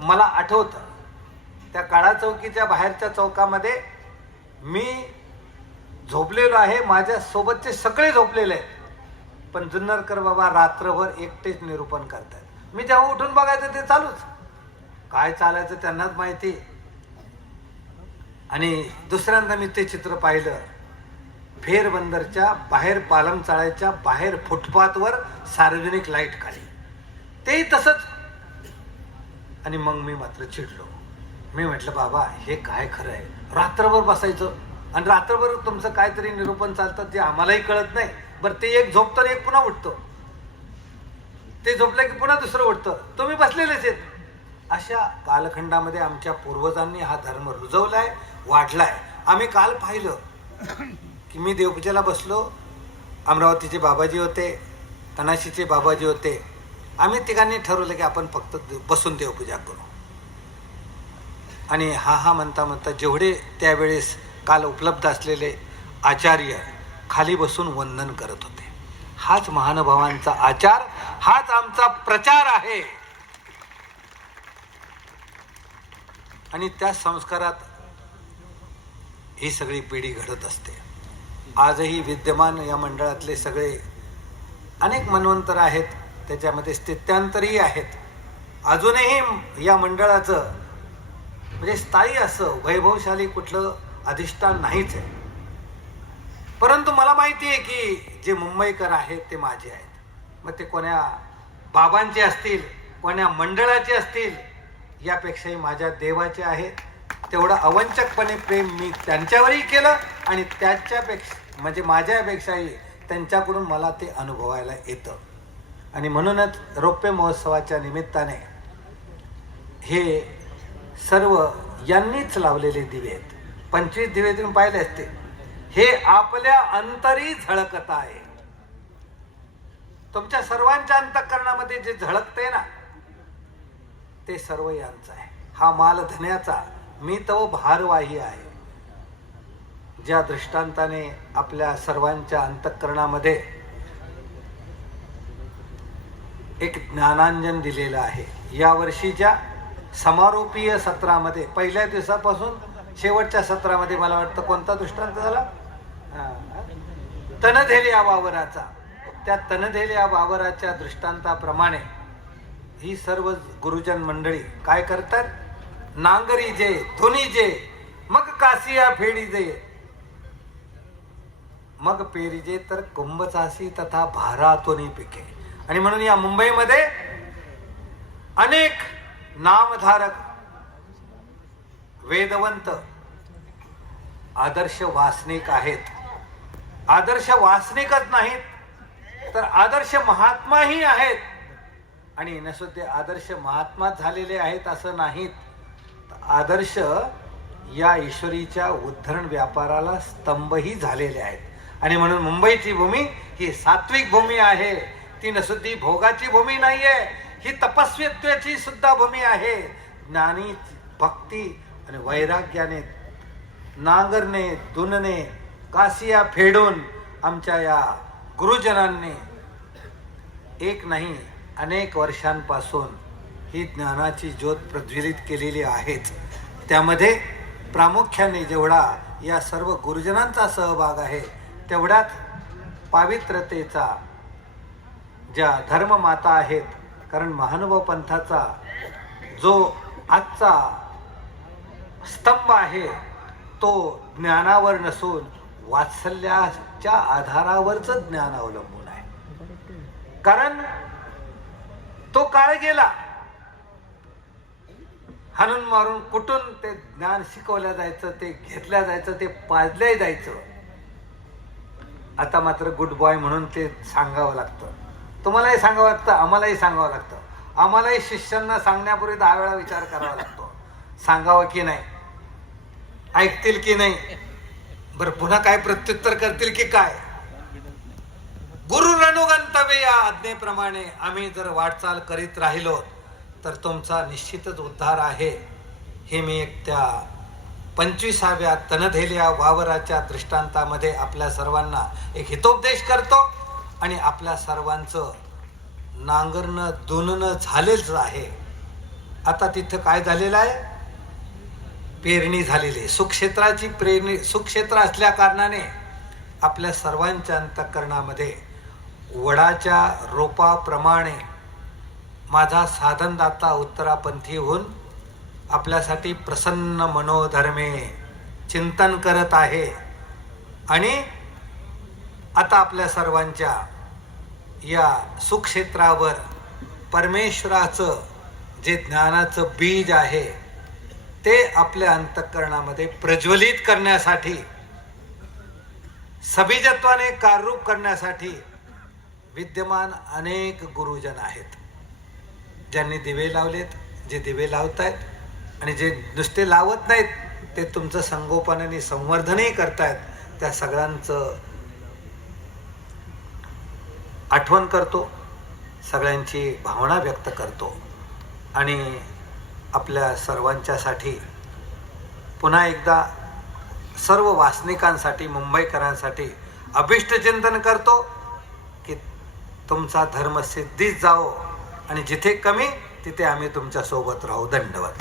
मला आठवतं त्या काळा चौकीच्या बाहेरच्या चौकामध्ये मी झोपलेलो आहे, माझ्या सोबतचे सगळे झोपलेले आहेत, पण जुन्नरकर बाबा रात्रभर एकटेच निरूपण करतात. मी जेव्हा उठून बघायचं ते चालूच, काय चालायचं त्यांनाच माहिती. आणि दुसऱ्यांदा मी ते चित्र पाहिलं, फेरबंदरच्या बाहेर पालम चाळ्याच्या बाहेर फुटपाथवर सार्वजनिक लाईट खाली, तेही तसंच. आणि मग मी मात्र चिडलो. मी म्हटलं बाबा हे काय खरं आहे, रात्रभर बसायचं आणि रात्रभर तुमचं काहीतरी निरूपण चालतं जे आम्हालाही कळत नाही. बरं ते एक झोपतं एक पुन्हा उठतं, ते झोपलं की पुन्हा दुसरं उठतं, तुम्ही बसलेलेच आहेत. अशा कालखंडामध्ये आमच्या पूर्वजांनी हा धर्म रुजवलाय, वाढलाय. आम्ही काल पाहिलं की मी देवपूजेला बसलो, अमरावतीचे बाबाजी होते, तनाशीचे बाबाजी होते. आम्ही तिघांनी ठरवलं की आपण फक्त बसून देवपूजा करू. आणि हा म्हणता म्हणता जेवढे त्यावेळेस काल उपलब्ध असलेले आचार्य खाली बसून वंदन करत होते. हाच महानुभावांचा आचार, हाच आमचा प्रचार आहे. आणि त्या संस्कारात ही सगळी पिढी घडत असते. आजही विद्यमान या मंडळातले सगळे अनेक मन्वंतर आहेत, त्याच्यामध्ये स्थित्यांतरही आहेत. अजूनही या मंडळाचं म्हणजे स्थायी असं वैभवशाली कुठलं अधिष्ठान नाहीच आहे. परंतु मला माहिती आहे की जे मुंबईकर आहेत ते माझे आहेत. मग ते कोण्या बाबांचे असतील, कोण्या मंडळाचे असतील, यापेक्षाही माझ्या देवाचे आहेत. तेवढं अवंचकपणे प्रेम मी त्यांच्यावरही केलं आणि त्याच्यापेक्षा म्हणजे माझ्यापेक्षाही त्यांच्याकडून मला ते अनुभवायला येतं. आणि म्हणूनच रौप्य महोत्सवाच्या निमित्ताने हे सर्व यांनीच लावलेले दिवे आहेत. 25 दिवे तुम्ही पाहिले असते. हे आपल्या अंतरी झळकत आहे. तुमच्या सर्वांच्या अंतःकरणामध्ये जे झळकते ना ते सर्व यांचं आहे. हा माल धन्याचा, मी तो भारवाही आहे. ज्या दृष्टांताने आपल्या सर्वांच्या अंतःकरणामध्ये एक ज्ञानांजन दिलेलं आहे. या वर्षीच्या समारोपीय सत्रामध्ये पहिल्या दिवसापासून शेवटच्या सत्रामध्ये मला वाटतं कोणता दृष्टांत झाला, तनधेल्या वावराचा. त्या तनधेल्या वावराच्या दृष्टांताप्रमाणे ही सर्व गुरुजन मंडळी काय करतात, नांगरी जे धुनी जे मग कासिया फेडी जे मग पेरीजे तर कुंभचासी तथा भारातोनी पिके. आणि म्हणून या मुंबईमध्ये अनेक नामधारक वेदवंत आदर्श वासनिक आहेत. आदर्श वासनिकच नाहीत तर आदर्श महात्माही आहेत. आणि नसुद्धा आदर्श महात्मा झालेले आहेत असं नाहीत, आदर्श या ईश्वरीच्या उद्धरण व्यापाराला स्तंभही झालेले आहेत. आणि म्हणून मुंबईची भूमी ही सात्विक भूमी आहे. ती नसुद्धी भोगाची भूमी नाहीये, ही तपस्वित्वाची सुद्धा भूमी आहे. ज्ञानी भक्ती आणि वैराग्याने नांगरणे दुनने कासिया फेडून आमच्या या गुरुजनांनी एक नाही अनेक वर्षांपासून ही ज्ञानाची ज्योत प्रज्वलित केलेली आहेच. त्यामध्ये प्रामुख्याने जेवढा या सर्व गुरुजनांचा सहभाग आहे तेवढ्यात पावित्र्यतेचा ज्या धर्ममाता आहेत. कारण महानुभाव पंथाचा जो आजचा स्तंभ आहे तो ज्ञानावर नसून वात्सल्याच्या आधारावरच ज्ञान अवलंबून आहे. कारण तो काळ गेला, हाणून मारून कुठून ते ज्ञान शिकवल्या जायचं, ते घेतल्या जायचं, ते पाजल्या जायचं. आता मात्र गुड बॉय म्हणून ते सांगावं लागतं. तुम्हालाही सांगावं लागतं, आम्हालाही सांगावं लागतं. आम्हालाही शिष्यांना सांगण्यापूर्वी 10 वेळा विचार करावा लागतो, सांगावं की नाही, ऐकतील की नाही, बरं पुन्हा काय प्रत्युत्तर करतील की काय. गुरु रणुगंतव्य या आज्ञेप्रमाणे आम्ही जर वाटचाल करीत राहिलो तर तुमचा निश्चितच उद्धार आहे. हे मी एक त्या 25व्या तनधेल्या वावराच्या दृष्टांतामध्ये आपल्या सर्वांना एक हितोपदेश करतो. आणि आपल्या सर्वांचं नांगरणं दुनणं झालेच आहे. आता तिथं काय झालेलं आहे, पेरणी झालेली आहे. सुक्षेत्राची पेरणी, सुक्षेत्र असल्या कारणाने आपल्या सर्वांच्या अंतःकरणामध्ये वडाच्या रोपाप्रमाणे माझा साधनदाता उत्तरापंथी होऊन आपल्यासाठी प्रसन्न मनोधर्मे चिंतन करत आहे. आणि आता आपल्या सर्वांच्या या सुक्षेत्रावर परमेश्वराचं जे ज्ञानाचं बीज आहे ते आपल्या अंतःकरणामध्ये प्रज्वलित करण्यासाठी, सबीजत्वाने कार्यरूप करण्यासाठी विद्यमान अनेक गुरुजन आहेत, ज्यांनी दिवे लावलेत, जे दिवे लावतायत आणि जे नुसते लावत नाहीत ते तुमचं संगोपनाने संवर्धनही करतायत. त्या सगळ्यांचं आठवण करतो, सगळ्यांची भावना व्यक्त करतो आणि आपल्या सर्वांच्यासाठी पुन्हा एकदा सर्व वासनिकांसाठी, मुंबईकरांसाठी अभिष्टचिंतन करतो की तुमचा धर्म सिद्धीच जाओ आणि जिथे कमी तिथे आम्ही तुमच्या सोबत राहू. दंडवत.